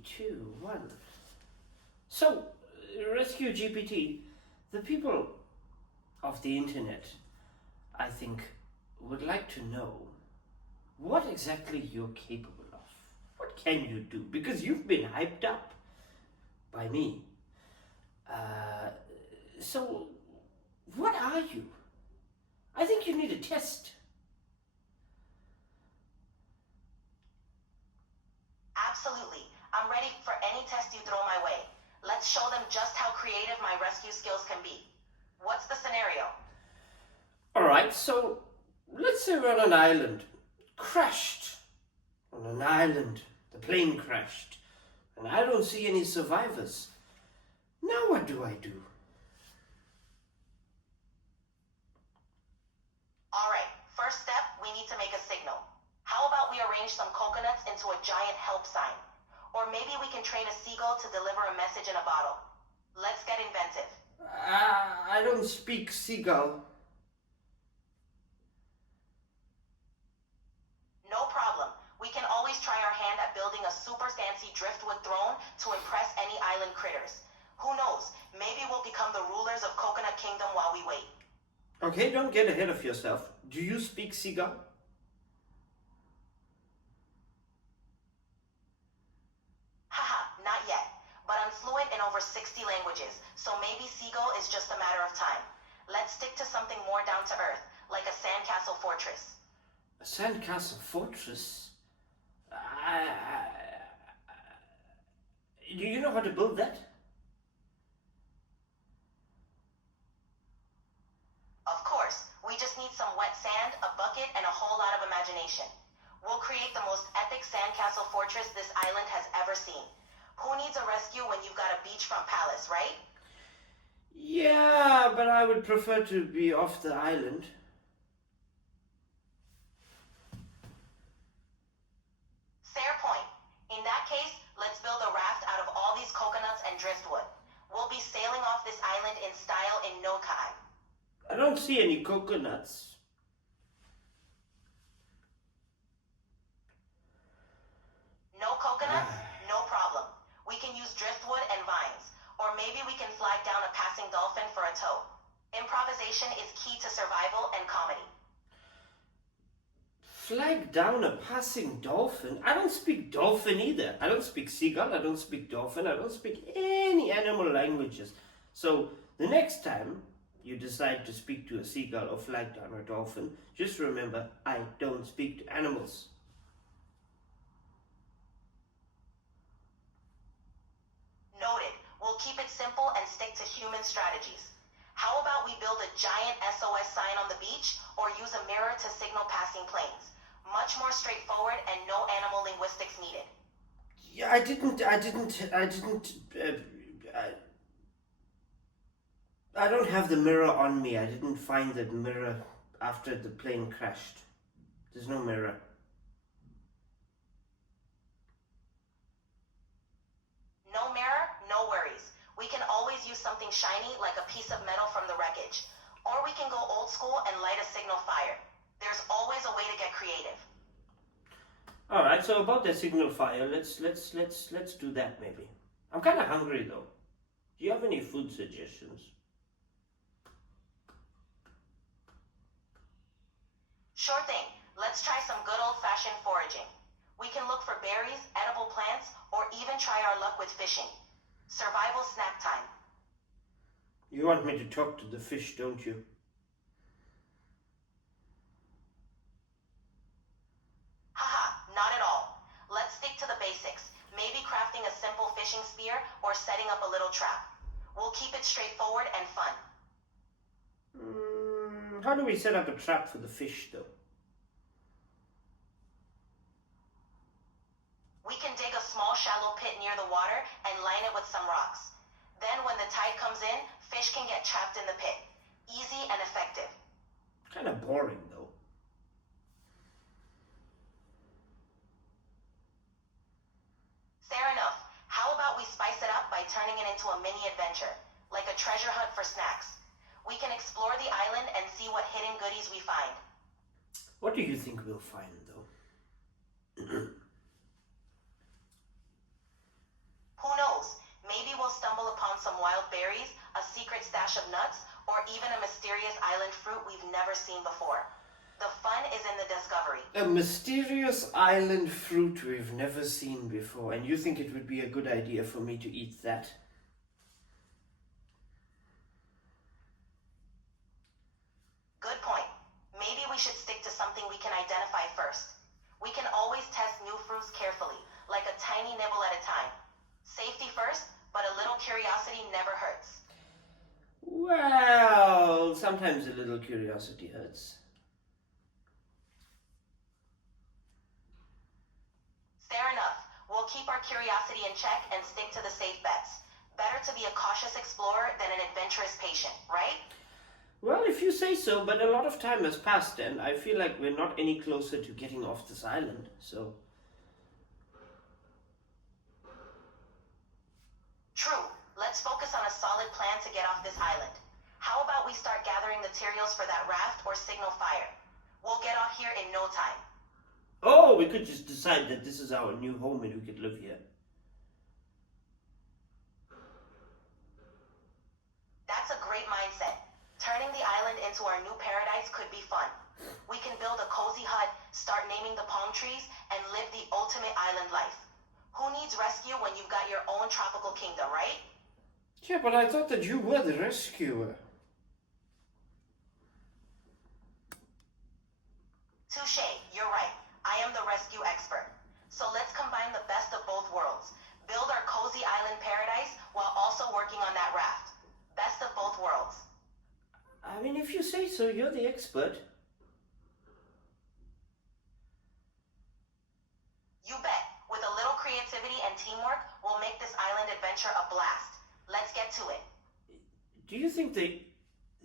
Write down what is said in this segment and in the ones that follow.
Three, two, one. So, RescueGPT, the people of the internet, I think, would like to know what exactly you're capable of. What can you do? Because you've been hyped up by me. So, what are you? I think you need a test. Absolutely. I'm ready for any test you throw my way. Let's show them just how creative my rescue skills can be. What's the scenario? Alright, so let's say we're on an island. Crashed. On an island. The plane crashed. And I don't see any survivors. Now what do I do? Alright, first step, we need to make a signal. How about we arrange some coconuts into a giant help sign? Or maybe we can train a seagull to deliver a message in a bottle. Let's get inventive. I don't speak seagull. No problem. We can always try our hand at building a super fancy driftwood throne to impress any island critters. Who knows? Maybe we'll become the rulers of Coconut Kingdom while we wait. Okay, don't get ahead of yourself. Do you speak seagull? Haha, not yet. But I'm fluent in over 60 languages, so maybe seagull is just a matter of time. Let's stick to something more down to earth, like a sandcastle fortress. A sandcastle fortress? Do you know how to build that? Of course, we just need some wet sand, a bucket, and a whole lot of imagination. We'll create the most epic sandcastle fortress this island has ever seen. Who needs a rescue when you've got a beachfront palace, right? Yeah, but I would prefer to be off the island. Fair point. In that case, let's build a raft out of all these coconuts and driftwood. We'll be sailing off this island in style in no time. I don't see any coconuts. No coconuts? No problem. We can use driftwood and vines. Or maybe we can flag down a passing dolphin for a tow. Improvisation is key to survival and comedy. Flag down a passing dolphin? I don't speak dolphin either. I don't speak seagull, I don't speak dolphin, I don't speak any animal languages. So the next time you decide to speak to a seagull or flag down a dolphin, just remember, I don't speak to animals. Noted. We'll keep it simple and stick to human strategies. How about we build a giant SOS sign on the beach or use a mirror to signal passing planes? Much more straightforward and no animal linguistics needed. Yeah, I don't have the mirror on me. I didn't find the mirror after the plane crashed. There's no mirror. No mirror, no worries. We can always use something shiny like a piece of metal from the wreckage. Or we can go old school and light a signal fire. There's always a way to get creative. All right, so about the signal fire, let's do that maybe. I'm kind of hungry though. Do you have any food suggestions? Sure thing. Let's try some good old-fashioned foraging. We can look for berries, edible plants, or even try our luck with fishing. Survival snack time. You want me to talk to the fish, don't you? Haha, not at all. Let's stick to the basics. Maybe crafting a simple fishing spear or setting up a little trap. We'll keep it straightforward and fun. How do we set up a trap for the fish though? We can dig a small shallow pit near the water and line it with some rocks. Then when the tide comes in, fish can get trapped in the pit. Easy and effective. Kind of boring though. Fair enough. How about we spice it up by turning it into a mini adventure, like a treasure hunt for snacks? We can explore the island and see what hidden goodies we find. What do you think we'll find though? some wild berries, a secret stash of nuts, or even a mysterious island fruit we've never seen before. The fun is in the discovery. A mysterious island fruit we've never seen before, and you think it would be a good idea for me to eat that? Good point. Maybe we should stick to something we can identify first. We can always test new fruits carefully, like a tiny nibble at a time. Safety first, but a little curiosity never hurts. Well, sometimes a little curiosity hurts. Fair enough. We'll keep our curiosity in check and stick to the safe bets. Better to be a cautious explorer than an adventurous patient, right? Well, if you say so, but a lot of time has passed and I feel like we're not any closer to getting off this island, so... True. Let's focus on a solid plan to get off this island. How about we start gathering materials for that raft or signal fire? We'll get off here in no time. Oh, we could just decide that this is our new home and we could live here. That's a great mindset. Turning the island into our new paradise could be fun. We can build a cozy hut, start naming the palm trees, and live the ultimate island life. Who needs rescue when you've got your own tropical kingdom, right? Yeah, but I thought that you were the rescuer. Touché, you're right. I am the rescue expert. So let's combine the best of both worlds. Build our cozy island paradise while also working on that raft. Best of both worlds. I mean, if you say so, you're the expert. You bet. With a little creativity and teamwork, we'll make this island adventure a blast. Let's get to it. Do you think the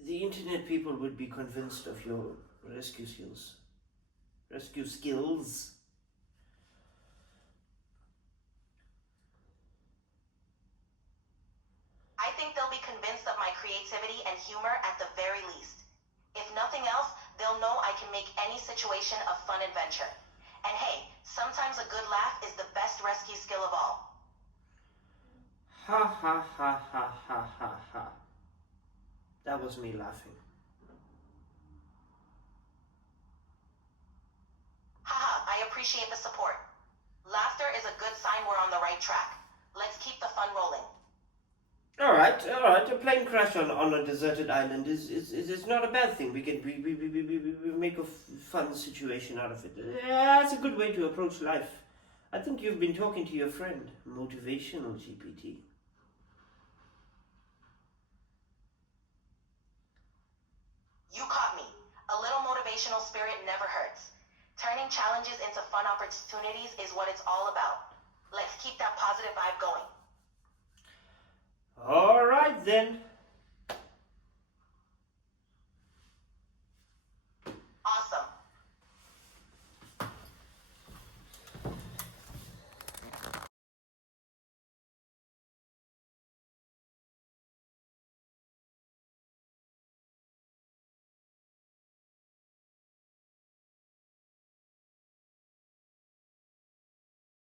internet people would be convinced of your rescue skills? Rescue skills? I think they'll be convinced of my creativity and humor at the very least. If nothing else, they'll know I can make any situation a fun adventure. And hey, sometimes a good laugh is the best rescue skill of all. Ha ha ha ha ha ha ha. That was me laughing. Haha, I appreciate the support. Laughter is a good sign we're on the right track. Let's keep the fun rolling. Alright. A plane crash on a deserted island is not a bad thing. We make a fun situation out of it. That's a good way to approach life. I think you've been talking to your friend, Motivational GPT. You caught me. A little motivational spirit never hurts. Turning challenges into fun opportunities is what it's all about. Let's keep that positive vibe going. Alright then.